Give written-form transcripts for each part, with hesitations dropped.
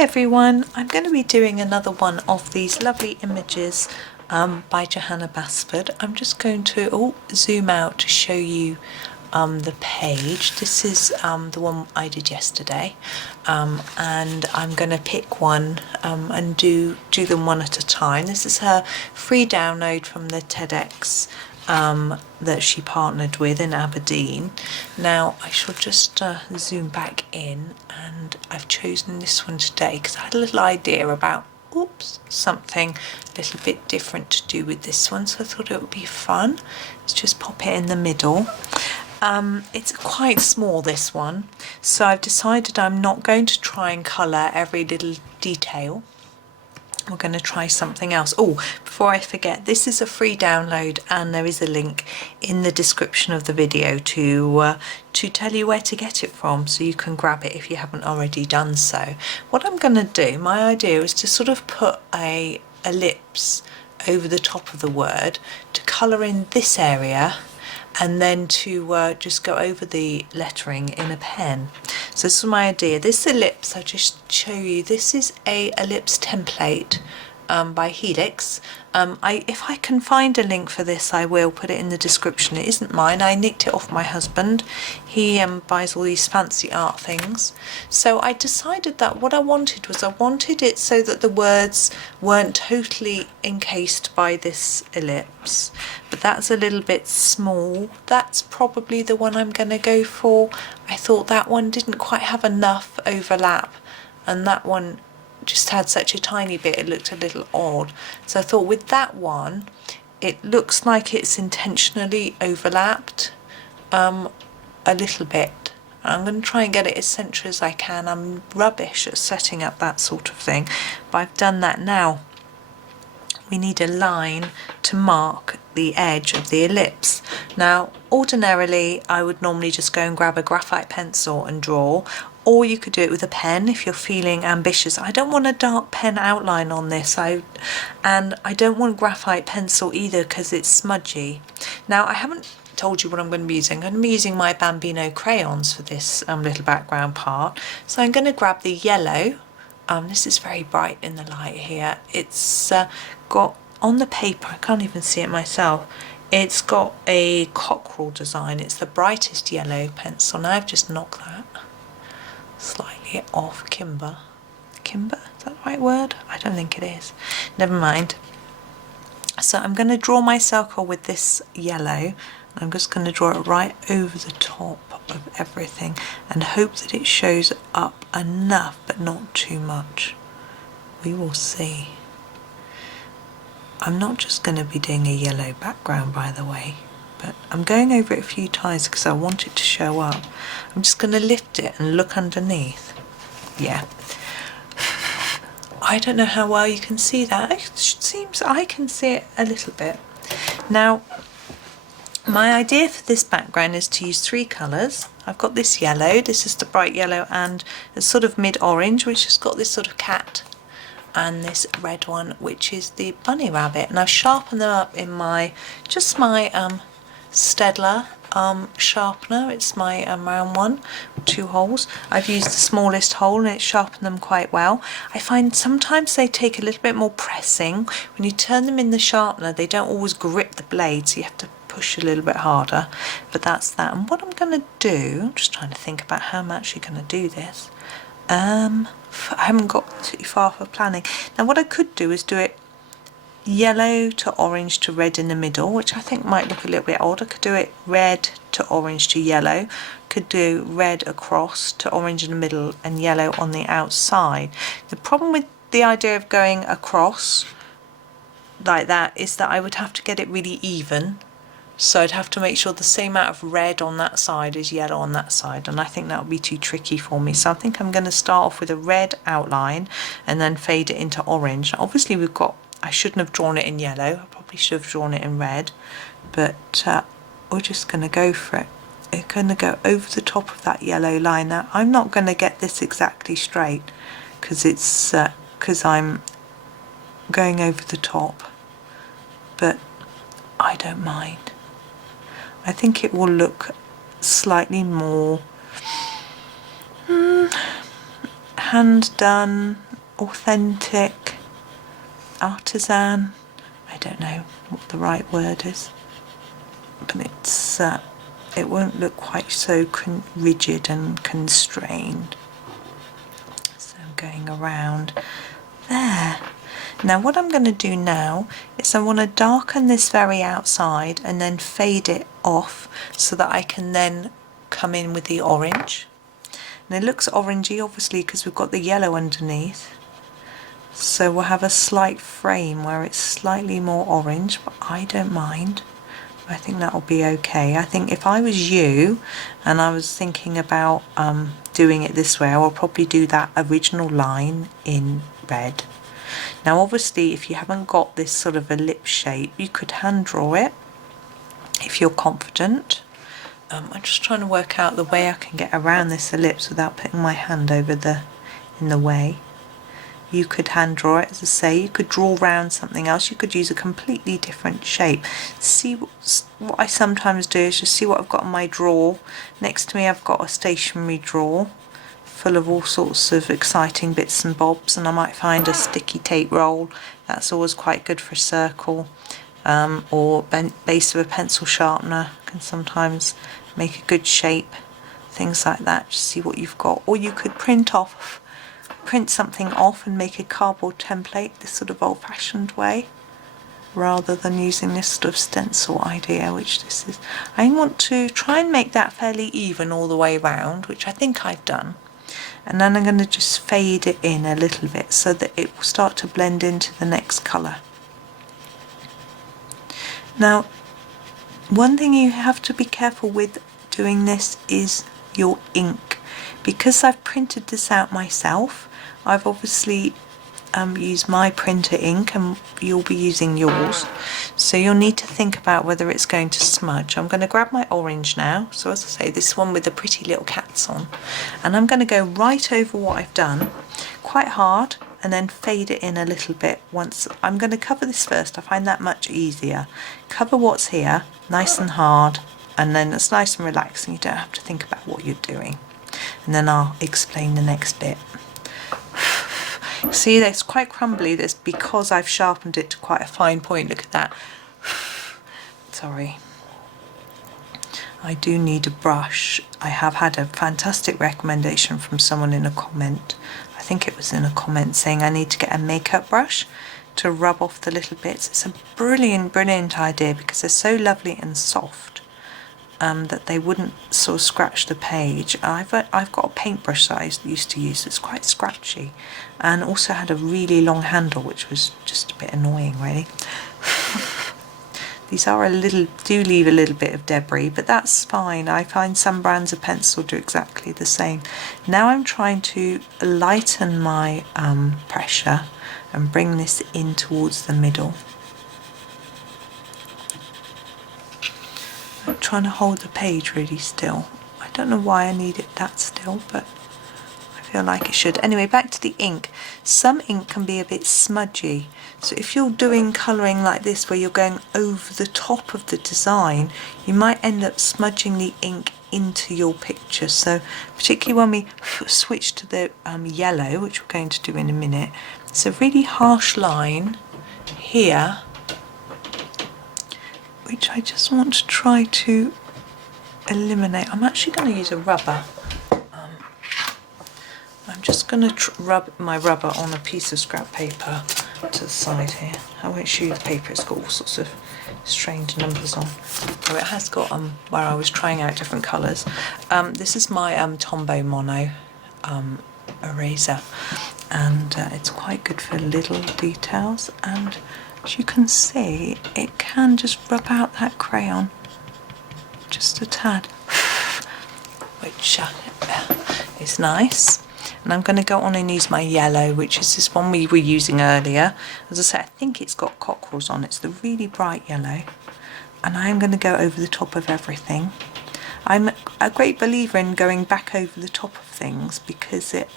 Hi everyone, I'm going to be doing another one of these lovely images by Johanna Basford. I'm just going to zoom out to show you the page. This is the one I did yesterday, and I'm going to pick one and do them one at a time. This is her free download from the TedX that she partnered with in Aberdeen. Now I shall just zoom back in, and I've chosen this one today because I had a little idea about something a little bit different to do with this one, so I thought it would be fun. Let's just pop it in the middle. It's quite small, this one, so I've decided I'm not going to try and colour every little detail. We're going to try something else. Before I forget, this is a free download and there is a link in the description of the video to tell you where to get it from, so you can grab it if you haven't already done so. What I'm going to do, my idea is to sort of put a ellipse over the top of the word to colour in this area, and then to just go over the lettering in a pen. So this is my idea. This ellipse, I'll just show you, this is a ellipse template by TedX. If I can find a link for this, I will put it in the description. It isn't mine, I nicked it off my husband. He buys all these fancy art things. So I decided that what I wanted was, I wanted it so that the words weren't totally encased by this ellipse. But that's a little bit small. That's probably the one I'm going to go for. I thought that one didn't quite have enough overlap, and that one just had such a tiny bit, it looked a little odd. So I thought with that one, it looks like it's intentionally overlapped a little bit. I'm going to try and get it as central as I can. I'm rubbish at setting up that sort of thing, but I've done that now. We need a line to mark the edge of the ellipse. Now, ordinarily, I would normally just go and grab a graphite pencil and draw, or you could do it with a pen if you're feeling ambitious. I don't want a dark pen outline on this, and I don't want graphite pencil either because it's smudgy. Now, I haven't told you what I'm going to be using. I'm going to be using my Bambino crayons for this little background part. So I'm going to grab the yellow. This is very bright in the light here. It's got on the paper, I can't even see it myself, it's got a cockerel design. It's the brightest yellow pencil. Now I've just knocked that slightly off. Kimber, is that the right word? I don't think it is. Never mind. So I'm going to draw my circle with this yellow. I'm just going to draw it right over the top of everything and hope that it shows up enough, but not too much. We will see. I'm not just going to be doing a yellow background, by the way, but I'm going over it a few times because I want it to show up. I'm just going to lift it and look underneath. Yeah. I don't know how well you can see that. It seems I can see it a little bit. Now, my idea for this background is to use 3 colours. I've got this yellow, this is the bright yellow, and a sort of mid-orange, which has got this sort of cat, and this red one, which is the bunny rabbit. And I've sharpened them up in my Staedtler sharpener. It's my round one, 2 holes. I've used the smallest hole and it's sharpened them quite well. I find sometimes they take a little bit more pressing. When you turn them in the sharpener, they don't always grip the blade, so you have to push a little bit harder. But that's that. And what I'm going to do, I'm just trying to think about how I'm actually going to do this. I haven't got too far for planning. Now what I could do is do it yellow to orange to red in the middle, which I think might look a little bit odd. I could do it red to orange to yellow, could do red across to orange in the middle and yellow on the outside. The problem with the idea of going across like that is that I would have to get it really even. So I'd have to make sure the same amount of red on that side is yellow on that side, and I think that would be too tricky for me. So I think I'm going to start off with a red outline and then fade it into orange. Obviously I shouldn't have drawn it in yellow, I probably should have drawn it in red, but we're just going to go for it. It's going to go over the top of that yellow line. Now I'm not going to get this exactly straight because I'm going over the top, but I don't mind. I think it will look slightly more, how hand done, authentic, artisan, I don't know what the right word is, but it's it won't look quite so rigid and constrained. So I'm going around there. Now what I'm going to do now is I want to darken this very outside and then fade it off so that I can then come in with the orange. And it looks orangey obviously because we've got the yellow underneath. So we'll have a slight frame where it's slightly more orange, but I don't mind. I think that'll be okay. I think if I was you and I was thinking about doing it this way, I will probably do that original line in red. Now obviously if you haven't got this sort of ellipse shape, you could hand draw it if you're confident. I'm just trying to work out the way I can get around this ellipse without putting my hand over in the way. You could hand draw it, as I say, you could draw around something else, you could use a completely different shape. See what I sometimes do is just see what I've got in my drawer. Next to me I've got a stationery drawer full of all sorts of exciting bits and bobs, and I might find a sticky tape roll, that's always quite good for a circle, or base of a pencil sharpener can sometimes make a good shape, things like that. Just see what you've got, or you could print something off and make a cardboard template this sort of old-fashioned way, rather than using this sort of stencil idea, which this is. I want to try and make that fairly even all the way around, which I think I've done, and then I'm going to just fade it in a little bit so that it will start to blend into the next colour. Now one thing you have to be careful with doing this is your ink. Because I've printed this out myself, I've obviously used my printer ink and you'll be using yours, so you'll need to think about whether it's going to smudge. I'm going to grab my orange now, so as I say, this one with the pretty little cats on, and I'm going to go right over what I've done quite hard and then fade it in a little bit. Once I'm going to cover this first, I find that much easier. Cover what's here nice and hard, and then it's nice and relaxing, you don't have to think about what you're doing. And then I'll explain the next bit. See, that's quite crumbly. That's because I've sharpened it to quite a fine point. Look at that. Sorry. I do need a brush. I have had a fantastic recommendation from someone in a comment. I think it was in a comment saying I need to get a makeup brush to rub off the little bits. It's a brilliant, brilliant idea because they're so lovely and soft. That they wouldn't sort of scratch the page. I've got a paintbrush that I used to use that's quite scratchy, and also had a really long handle, which was just a bit annoying really. These are do leave a little bit of debris, but that's fine. I find some brands of pencil do exactly the same. Now I'm trying to lighten my pressure and bring this in towards the middle. I'm trying to hold the page really still. I don't know why I need it that still, but I feel like it should. Anyway, back to the ink. Some ink can be a bit smudgy. So if you're doing colouring like this, where you're going over the top of the design, you might end up smudging the ink into your picture. So particularly when we switch to the yellow, which we're going to do in a minute, it's a really harsh line here, which I just want to try to eliminate. I'm actually going to use a rubber. I'm just going to rub my rubber on a piece of scrap paper to the side here. I won't show you the paper, it's got all sorts of strange numbers on. So it has got, where I was trying out different colours. This is my Tombow Mono eraser, and it's quite good for little details, and as you can see, it can just rub out that crayon just a tad, which is nice. And I'm going to go on and use my yellow, which is this one we were using earlier. As I said, I think it's got cockerels on it. It's the really bright yellow. And I'm going to go over the top of everything. I'm a great believer in going back over the top of things because it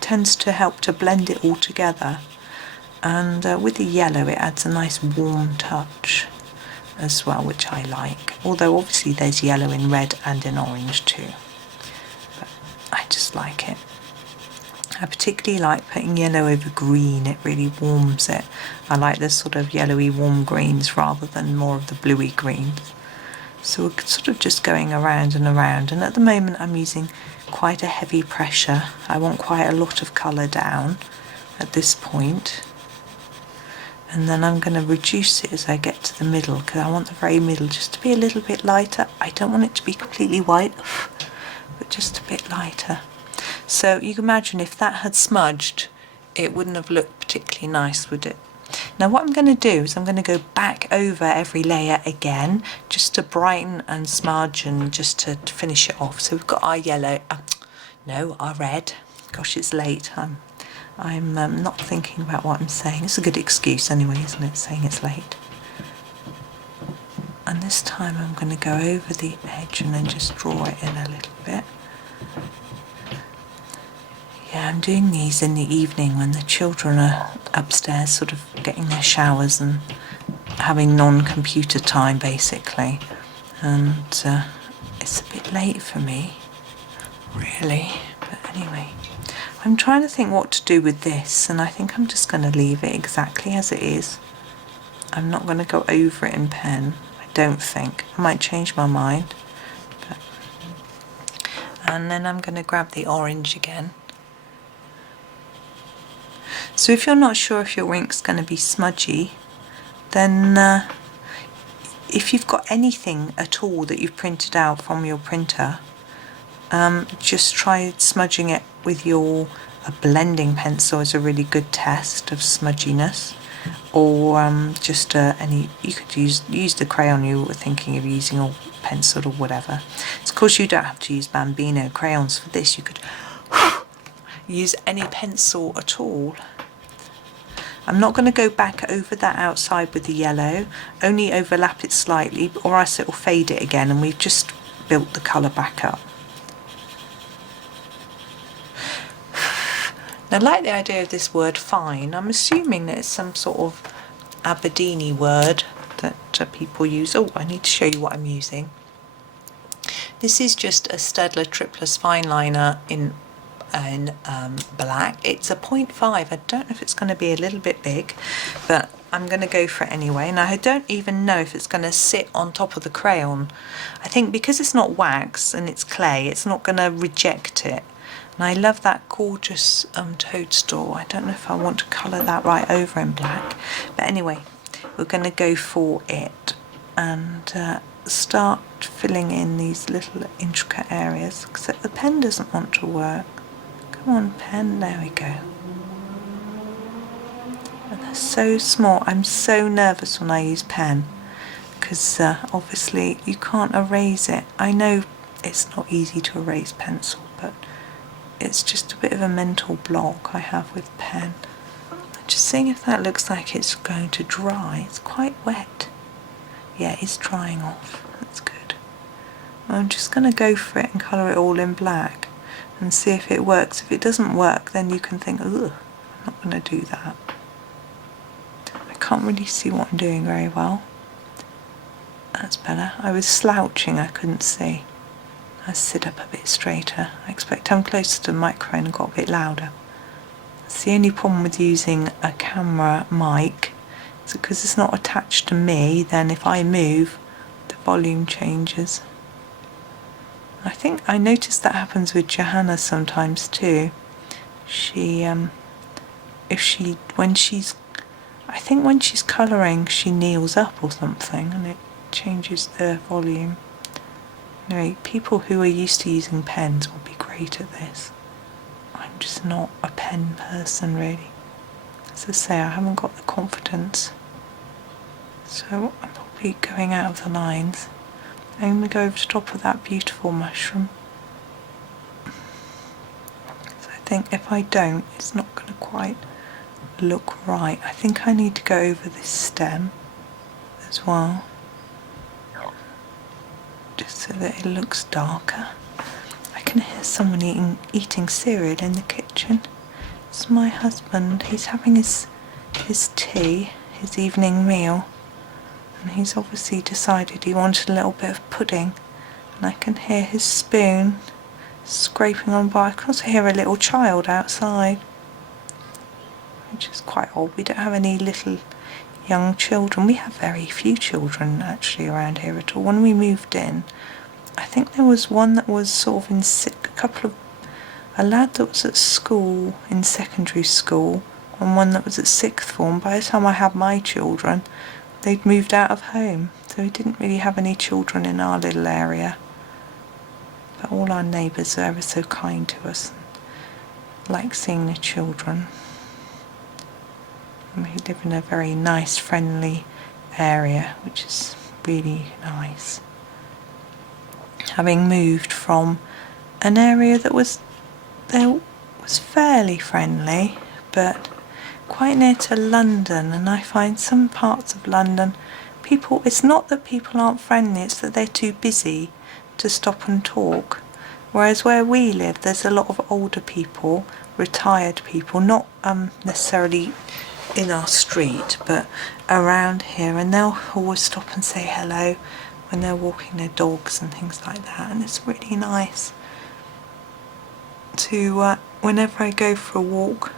tends to help to blend it all together. And with the yellow, it adds a nice warm touch as well, which I like. Although obviously there's yellow in red and in orange too. I just like it. I particularly like putting yellow over green, it really warms it. I like the sort of yellowy warm greens rather than more of the bluey greens. So we're sort of just going around and around, and at the moment I'm using quite a heavy pressure. I want quite a lot of colour down at this point, and then I'm going to reduce it as I get to the middle, because I want the very middle just to be a little bit lighter. I don't want it to be completely white, but just a bit lighter. So you can imagine if that had smudged, it wouldn't have looked particularly nice, would it? Now what I'm going to do is I'm going to go back over every layer again, just to brighten and smudge and just to finish it off. So we've got our yellow, our red. Gosh, it's late. I'm not thinking about what I'm saying. It's a good excuse anyway, isn't it, saying it's late. And this time I'm going to go over the edge and then just draw it in a little bit. Yeah, I'm doing these in the evening when the children are upstairs sort of getting their showers and having non-computer time basically, and it's a bit late for me really, but anyway, I'm trying to think what to do with this, and I think I'm just going to leave it exactly as it is. I'm not going to go over it in pen, I don't think. I might change my mind, but... and then I'm going to grab the orange again. So if you're not sure if your ink's going to be smudgy, then if you've got anything at all that you've printed out from your printer, just try smudging it with a blending pencil is a really good test of smudginess, or just you could use the crayon you were thinking of using, or pencil or whatever. Of course you don't have to use Bambino crayons for this, you could use any pencil at all. I'm not going to go back over that outside with the yellow, only overlap it slightly, or else it will fade it again, and we've just built the colour back up. Now, I like the idea of this word fine. I'm assuming that it's some sort of Aberdeen-y word that people use. Oh, I need to show you what I'm using. This is just a Staedtler Triplus fine liner in black. It's a 0.5. I don't know if it's going to be a little bit big, but I'm going to go for it anyway. Now I don't even know if it's going to sit on top of the crayon. I think because it's not wax and it's clay, it's not going to reject it. And I love that gorgeous toadstool. I don't know if I want to colour that right over in black, but anyway, we're going to go for it and start filling in these little intricate areas, because the pen doesn't want to work. Come on, pen, there we go. And they're so small. I'm so nervous when I use pen, because obviously you can't erase it. I know it's not easy to erase pencil, but it's just a bit of a mental block I have with pen. Just seeing if that looks like it's going to dry. It's quite wet. Yeah, it's drying off. That's good. I'm just going to go for it and colour it all in black and see if it works. If it doesn't work, then you can think, ugh, I'm not going to do that. I can't really see what I'm doing very well. That's better. I was slouching, I couldn't see. I sit up a bit straighter. I expect I'm closer to the microphone and got a bit louder. That's the only problem with using a camera mic, is because it's not attached to me, then if I move, the volume changes. I think I noticed that happens with Johanna sometimes too. I think when she's colouring, she kneels up or something, and it changes the volume. Anyway, people who are used to using pens will be great at this. I'm just not a pen person really. As I say, I haven't got the confidence. So I'm probably going out of the lines. I'm going to go over the top of that beautiful mushroom. So I think if I don't, it's not going to quite look right. I think I need to go over this stem as well, just so that it looks darker. I can hear someone eating cereal in the kitchen. It's my husband. He's having his tea, his evening meal. And he's obviously decided he wanted a little bit of pudding, and I can hear his spoon scraping on by. I can also hear a little child outside, which is quite odd. We don't have any little young children. We have very few children actually around here at all. When we moved in, I think there was one that was sort of in a lad that was at school, in secondary school, and one that was at sixth form. By the time I had my children, they'd moved out of home, so we didn't really have any children in our little area. But all our neighbours are ever so kind to us, like seeing the children. And we live in a very nice, friendly area, which is really nice. Having moved from an area that was fairly friendly, but quite near to London, and I find some parts of London, it's not that people aren't friendly, it's that they're too busy to stop and talk. Whereas where we live, there's a lot of older people, retired people, not necessarily in our street, but around here, and they'll always stop and say hello when they're walking their dogs and things like that, and it's really nice to, whenever I go for a walk,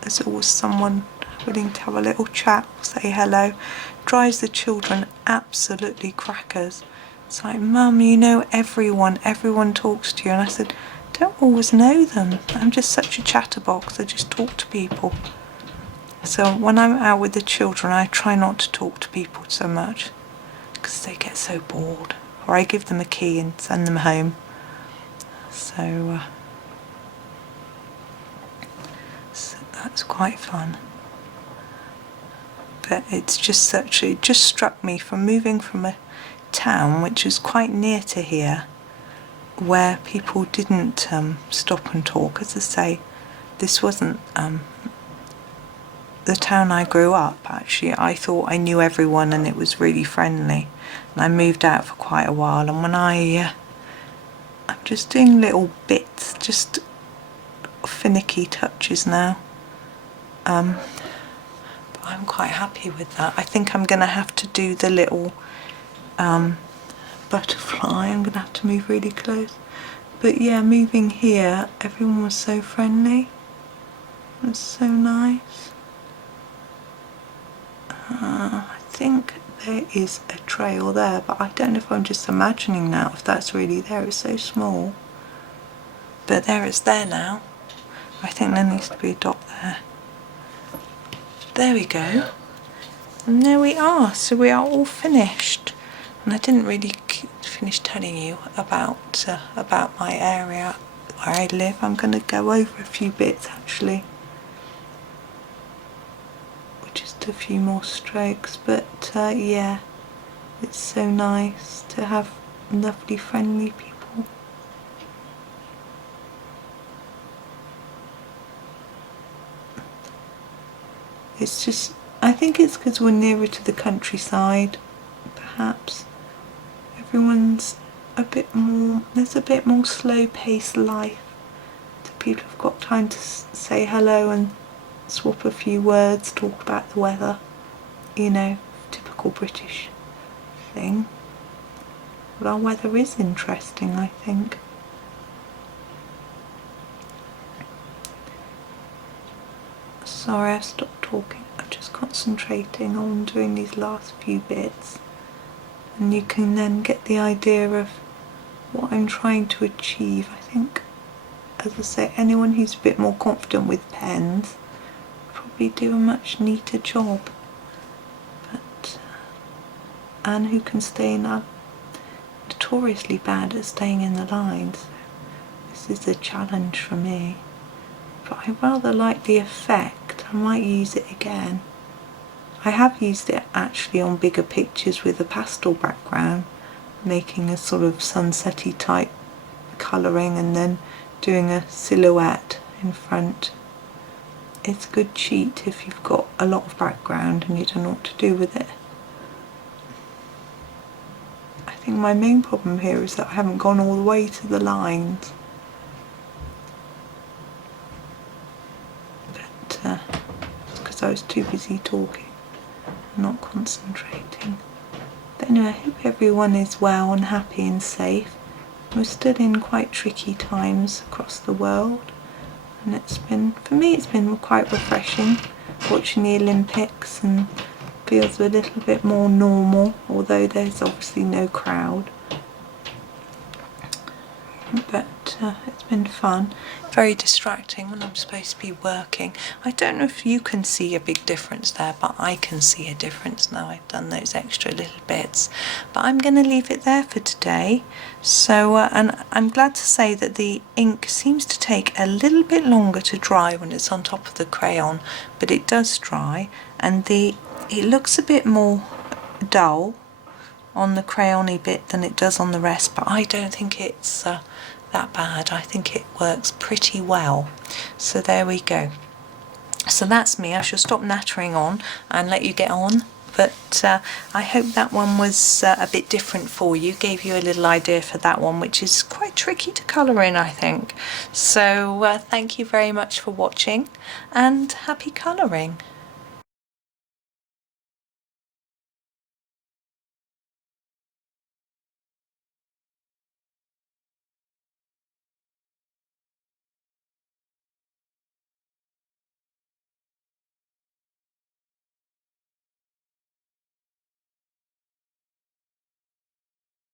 there's always someone willing to have a little chat, say hello. Drives the children absolutely crackers. It's like, Mum, you know everyone talks to you. And I said, don't always know them. I'm just such a chatterbox, I just talk to people. So when I'm out with the children, I try not to talk to people so much, because they get so bored. Or I give them a key and send them home. So that's quite fun. But it just struck me from moving from a town which was quite near to here, where people didn't stop and talk. As I say, this wasn't the town I grew up. Actually, I thought I knew everyone and it was really friendly. And I moved out for quite a while, and when I'm just doing little bits, just finicky touches now. But I'm quite happy with that. I think I'm going to have to do the little butterfly. I'm going to have to move really close. But yeah, moving here, everyone was so friendly. It was so nice. I think there is a trail there, but I don't know if I'm just imagining now if that's really there. It's so small. But there it's there now. I think there needs to be a dot there. There we go. And there we are. So we are all finished. And I didn't really finish telling you about my area where I live. I'm going to go over a few bits actually. Just a few more strokes, but yeah, it's so nice to have lovely, friendly people. It's just, I think it's because we're nearer to the countryside, perhaps. Everyone's a bit more, there's a bit more slow-paced life. So people have got time to say hello and swap a few words, talk about the weather, you know, typical British thing. But our weather is interesting, I think. Sorry, I stopped talking. I'm just concentrating on doing these last few bits, and you can then get the idea of what I'm trying to achieve. I think, as I say, anyone who's a bit more confident with pens probably do a much neater job, but and who can stay in notoriously bad at staying in the lines. This is a challenge for me, but I rather like the effect. I might use it again. I have used it actually on bigger pictures with a pastel background, making a sort of sunsetty type colouring and then doing a silhouette in front. It's a good cheat if you've got a lot of background and you don't know what to do with it. I think my main problem here is that I haven't gone all the way to the lines. But it's because I was too busy talking and not concentrating. But anyway, I hope everyone is well and happy and safe. We're still in quite tricky times across the world, and it's been, for me, it's been quite refreshing watching the Olympics, and feels a little bit more normal, although there's obviously no crowd. But it's been fun. Very distracting when I'm supposed to be working. I don't know if you can see a big difference there, but I can see a difference now I've done those extra little bits. But I'm going to leave it there for today. So, and I'm glad to say that the ink seems to take a little bit longer to dry when it's on top of the crayon, but it does dry, and it looks a bit more dull on the crayony bit than it does on the rest, but I don't think it's that bad. I think it works pretty well. So there we go. So that's me. I shall stop nattering on and let you get on, but I hope that one was a bit different for you, gave you a little idea for that one, which is quite tricky to colour in, I think. So thank you very much for watching, and happy colouring.